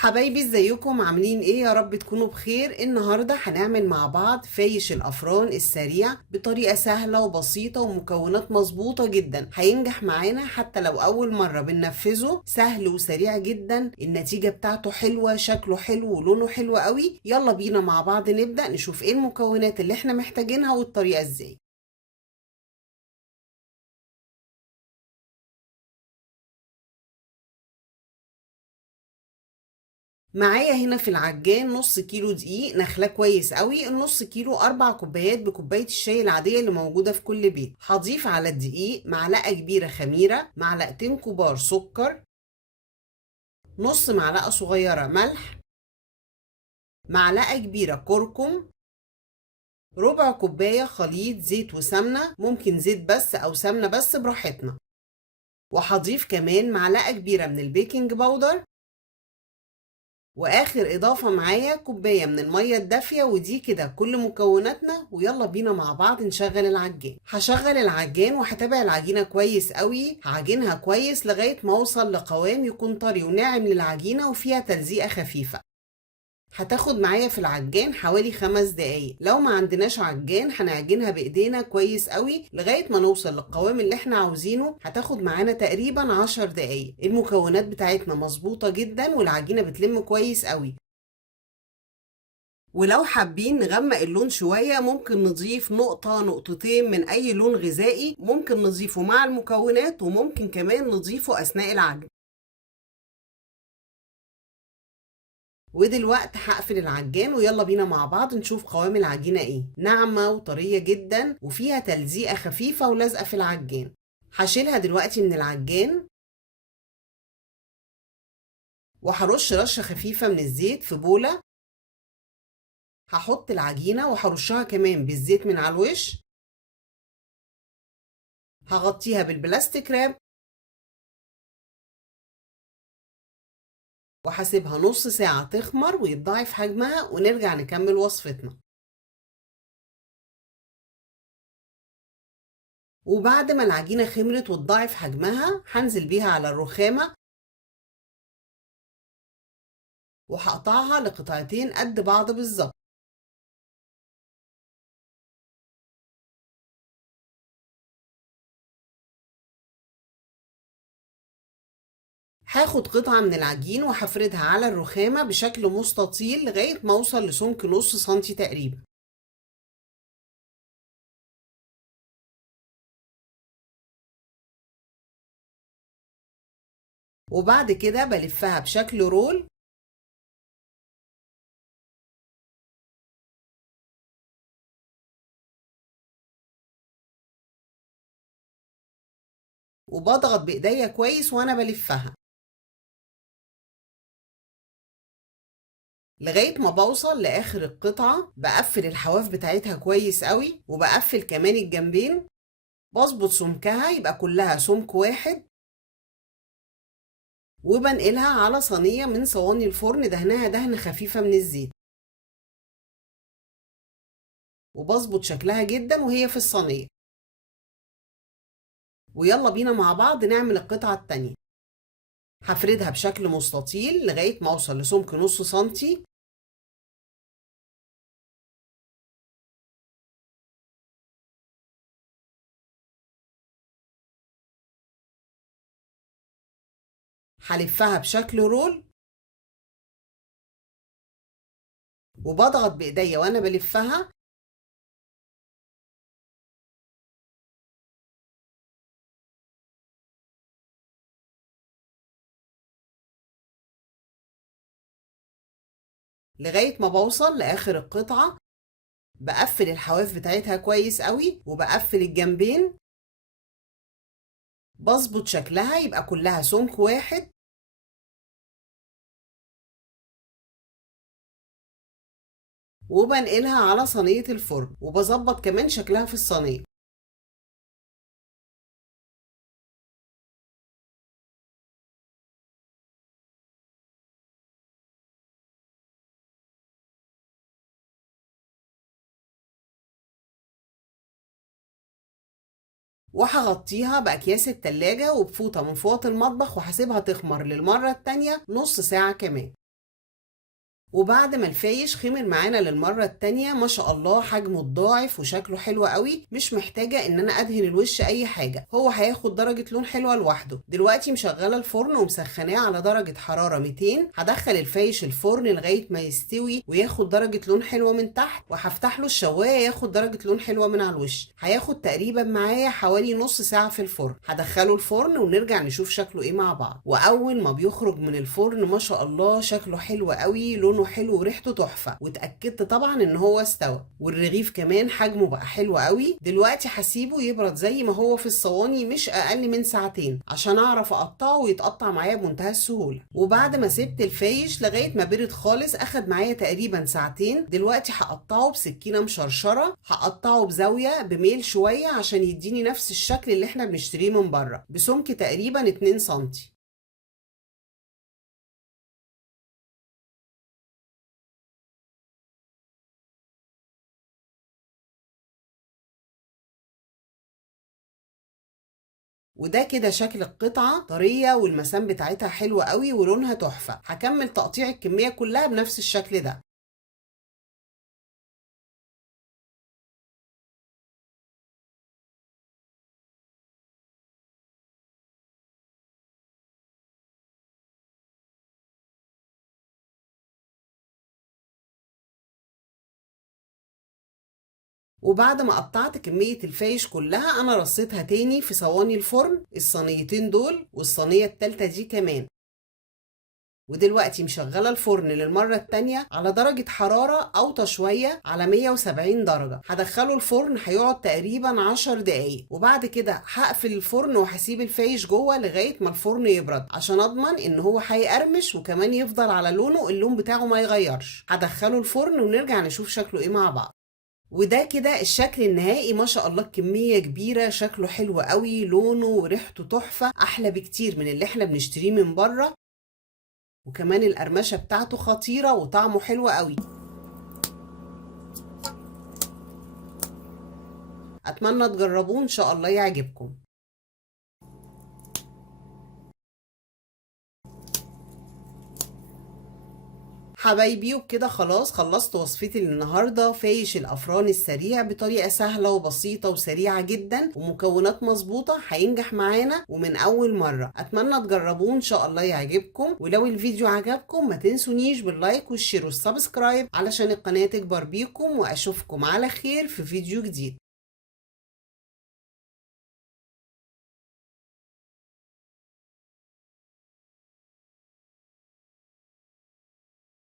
حبايبي ازيكم عاملين ايه؟ يا رب تكونوا بخير. النهارده هنعمل مع بعض فايش الافران السريع بطريقه سهله وبسيطه ومكونات مظبوطه جدا. هينجح معانا حتى لو اول مره بننفذه. سهل وسريع جدا، النتيجه بتاعته حلوه، شكله حلو ولونه حلو قوي. يلا بينا مع بعض نبدا نشوف ايه المكونات اللي احنا محتاجينها والطريقه ازاي. معايا هنا في العجان نص كيلو دقيق نخلاه كويس قوي. النص كيلو 4 كوبايات بكوباية الشاي العادية اللي موجودة في كل بيت. هضيف على الدقيق معلقة كبيرة خميرة، معلقتين كبار سكر، نص معلقة صغيرة ملح، معلقة كبيرة كركم، ربع كوباية خليط زيت وسمنة، ممكن زيت بس أو سمنة بس براحتنا. وهضيف كمان معلقة كبيرة من البيكنج باودر، واخر اضافة معايا كوباية من المية الدافية. ودي كده كل مكوناتنا، ويلا بينا مع بعض نشغل العجان. هشغل العجان وهتابع العجينة كويس قوي. هعجنها كويس لغاية ما اوصل لقوام يكون طري وناعم للعجينة وفيها تلزيقة خفيفة. هتاخد معايا في العجان حوالي 5 دقايق. لو ما عندناش عجان هنعجنها بايدينا كويس قوي لغاية ما نوصل للقوام اللي احنا عاوزينه. هتاخد معانا تقريبا 10 دقايق. المكونات بتاعتنا مظبوطة جدا والعجينة بتلم كويس قوي. ولو حابين نغمق اللون شوية ممكن نضيف نقطة نقطتين من أي لون غذائي، ممكن نضيفه مع المكونات وممكن كمان نضيفه أثناء العجن. ودلوقتي هقفل العجان ويلا بينا مع بعض نشوف قوام العجينة ايه. ناعمة وطرية جدا وفيها تلزيقة خفيفة ولازقة في العجان. هشيلها دلوقتي من العجان وهرش رشة خفيفة من الزيت في بولة. هحط العجينة وهرشها كمان بالزيت من على الوش. هغطيها بالبلاستيك راب وهسيبها نص ساعة تخمر ويتضاعف حجمها ونرجع نكمل وصفتنا. وبعد ما العجينة خمرت وتضاعف حجمها هنزل بيها على الرخامة وهقطعها لقطعتين قد بعض بالظبط. هاخد قطعة من العجين وهفردها على الرخامة بشكل مستطيل لغاية ما اوصل لسمك نص سنتي تقريبا. وبعد كده بلفها بشكل رول وبضغط بايديا كويس وانا بلفها لغاية ما بوصل لآخر القطعة. بقفل الحواف بتاعتها كويس قوي وبقفل كمان الجنبين. بظبط سمكها يبقى كلها سمك واحد وبنقلها على صينية من صواني الفرن دهنها دهنة خفيفة من الزيت. وبظبط شكلها جدا وهي في الصينية. ويلا بينا مع بعض نعمل القطعة التانية. هفردها بشكل مستطيل لغاية ما اوصل لسمك نص سنتي. هلفها بشكل رول وبضغط بايديا وانا بلفها لغاية ما بوصل لآخر القطعة. بقفل الحواف بتاعتها كويس قوي وبقفل الجنبين. بظبط شكلها يبقى كلها سمك واحد وبنقلها على صينية الفرن وبظبط كمان شكلها في الصينية. وهغطيها بأكياس التلاجة وبفوطة من فوط المطبخ وهسيبها تخمر للمرة التانية نص ساعة كمان. وبعد ما الفايش خمر معانا للمرة التانية ما شاء الله حجمه اتضاعف وشكله حلو قوي، مش محتاجة ان انا ادهن الوش اي حاجة، هو هياخد درجة لون حلوة لوحده. دلوقتي مشغلة الفرن ومسخناه على درجة حرارة 200. هدخل الفايش الفرن لغاية ما يستوي وياخد درجة لون حلوة من تحت، وهفتح له الشواية ياخد درجة لون حلوة من على الوش. هياخد تقريبا معايا حوالي نص ساعة في الفرن. هدخله الفرن ونرجع نشوف شكله ايه مع بعض. واول ما بيخرج من الفرن ما شاء الله شكله حلو قوي، لونه حلو وريحته تحفه، واتاكدت طبعا ان هو استوى. والرغيف كمان حجمه بقى حلو قوي. دلوقتي هسيبه يبرد زي ما هو في الصواني مش اقل من ساعتين عشان اعرف اقطعه ويتقطع معايا بمنتهى السهوله. وبعد ما سبت الفايش لغايه ما برد خالص اخد معايا تقريبا ساعتين. دلوقتي هقطعه بسكينه مشرشره، هقطعه بزاويه بميل شويه عشان يديني نفس الشكل اللي احنا بنشتريه من بره، بسمك تقريبا 2 سنتي. وده كده شكل القطعة طرية والمسام بتاعتها حلوة قوي ولونها تحفة. هكمل تقطيع الكمية كلها بنفس الشكل ده. وبعد ما قطعت كمية الفايش كلها انا رصيتها تاني في صواني الفرن، الصينيتين دول والصينية التالتة دي كمان. ودلوقتي مشغلة الفرن للمرة التانية على درجة حرارة أوطى شوية على 170 درجة. هدخله الفرن هيقعد تقريبا 10 دقايق، وبعد كده هقفل الفرن وهسيب الفايش جوه لغاية ما الفرن يبرد عشان أضمن إن هو هيقرمش وكمان يفضل على لونه اللون بتاعه ما يغيرش. هدخله الفرن ونرجع نشوف شكله إيه مع بعض. وده كده الشكل النهائي. ما شاء الله كمية كبيرة، شكله حلو قوي، لونه وريحته تحفة، أحلى بكتير من اللي احنا بنشتريه من بره. وكمان القرمشة بتاعته خطيرة وطعمه حلو قوي. أتمنى تجربوه إن شاء الله يعجبكم. حبايبي وبكده خلاص خلصت وصفتي النهارده، فايش الافران السريع بطريقه سهله وبسيطه وسريعه جدا ومكونات مظبوطه، هينجح معانا ومن اول مره. اتمنى تجربوه ان شاء الله يعجبكم. ولو الفيديو عجبكم ما تنسونيش باللايك والشير والسبسكرايب علشان القناه تكبر بيكم، واشوفكم على خير في فيديو جديد.